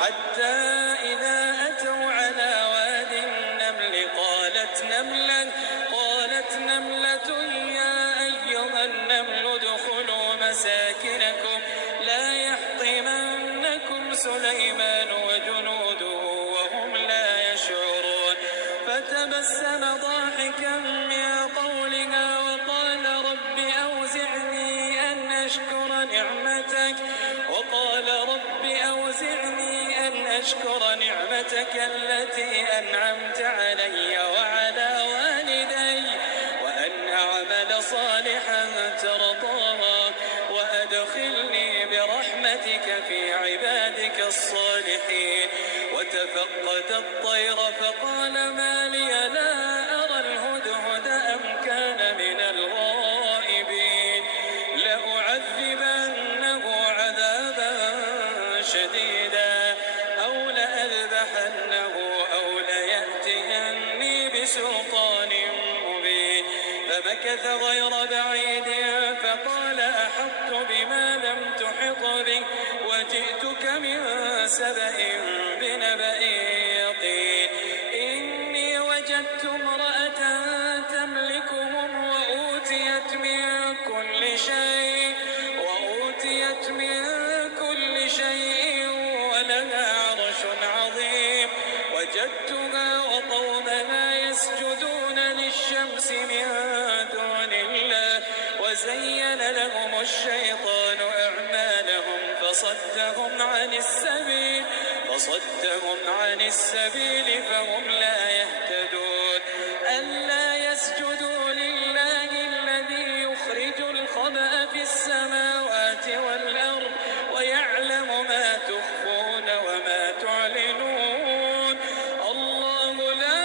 حتى إذا أتوا على واد النمل قالت نملة يا أيها النمل ادخلوا مساكنكم لا يحطمنكم سليمان وجنوده وهم لا يشعرون فتبسم ضاحكا من قولها وقال رب أوزعني أن أشكر نعمتك التي أنعمت علي وعلى والدي وأن أعمل صالحا ترضاها وأدخلني برحمتك في عبادك الصالحين وتفقد الطير فقال ما لي لا أرى الهدهد أم كان من الغائبين لأعذبنه عذابا شديدا أو لأذبحنه أو ليأتيني بسلطان مبين فمكث غير بعيد فقال أحطت بما لم تحط به وجئتك من سبأ بنبأ يقين إني وجدت امرأة تملكهم وأوتيت من كل شيء ولها عرش عظيم وجدتها وقومها يسجدون للشمس من دون الله وزين لهم الشيطان أعمالهم فصدهم عن السبيل فهم لا يهتدون ألا يسجدوا لله الذي يخرج الخبأ في السماوات والأرض ويعلم ما تخفون وما تعلنون الله لا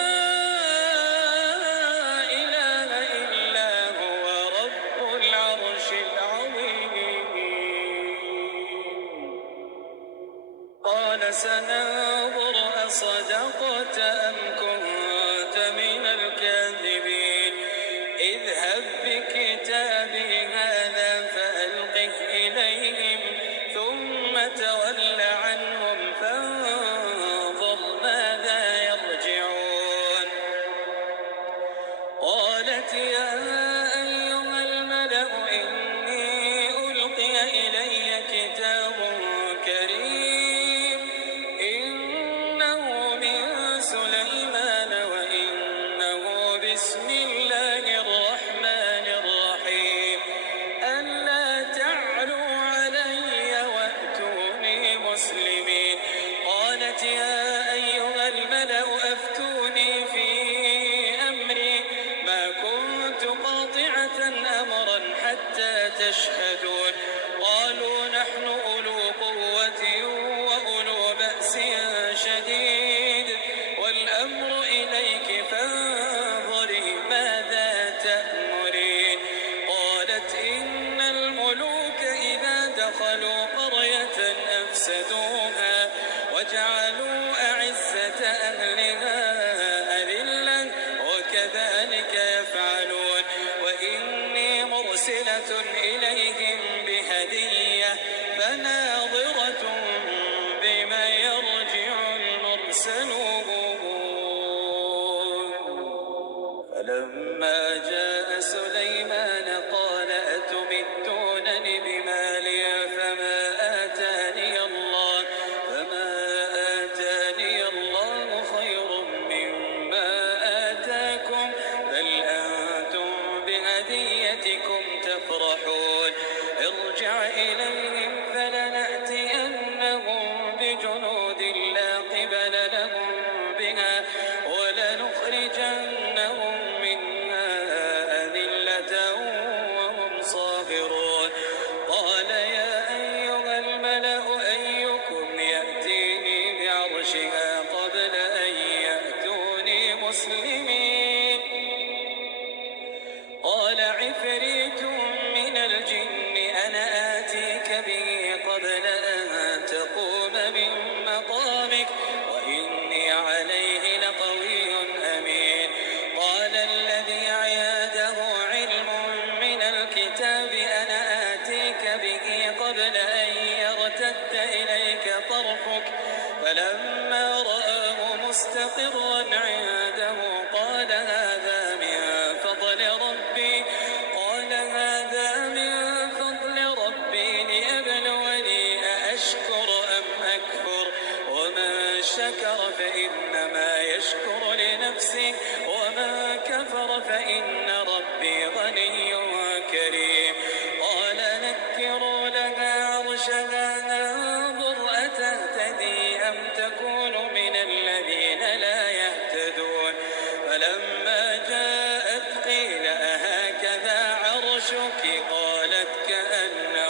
إله إلا هو رب العرش العظيم قال سننظر أصدقت أم كنت من الكاذبين اذهب بكتابي هذا فألقه إليهم ثم تول عنهم فانظر ماذا يرجعون قالت يا أيها الملأ إني ألقي إلي كتاب كريم إنه من سليمان وإنه بسم الله الرحمن الرحيم ألا تعلوا علي وأتوني مسلمين قالت يا أيها الملأ أفتوني في أمري ما كنت قاطعة أمرا حتى تشهدون قالوا نحن أولو قوة وأولو بأس شديد والأمر إليك فانظري ماذا تأمرين قالت إن الملوك إذا دخلوا قرية أفسدوها وجعلوا أعزة أهلها أذلة وكذلك يفعلون وإني مرسلة إليهم بهدية فناظرة بما يرجع المرسلون فلما جاء سليمان قال أتمدونني بمال فما آتاني الله مستقرا عنده قال هذا من فضل ربي ليبلوني أأشكر أم أكفر ومن شكر فإنما يشكر لنفسه ومن كفر فإن ربي غني كريم قال نكروا لها عرشها ننظر أتهتدي أم تكون من الذين لا يهتدون فلما جاءت قيل أهكذا عرشك قالت كأنه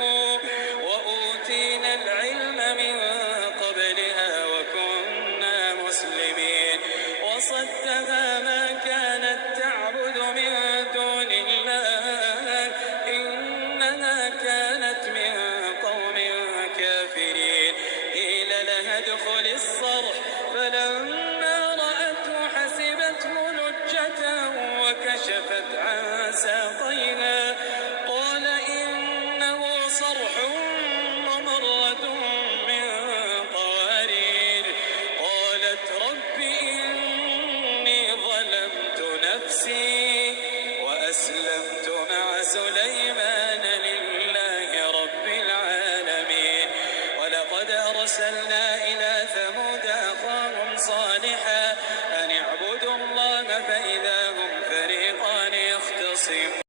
هو وأوتينا العلم من قبلها وكنا مسلمين وصدها ما كانت تعبد من دون الله إنها كانت من قوم كافرين قيل لها ادخل الصرح فلما رأته حسبته لجة وكشفت عن ساقيها قال إنه صرح ممرد من قوارير قالت رب إني ظلمت نفسي وأسلمت مع سليمان لله رب العالمين ولقد أرسلنا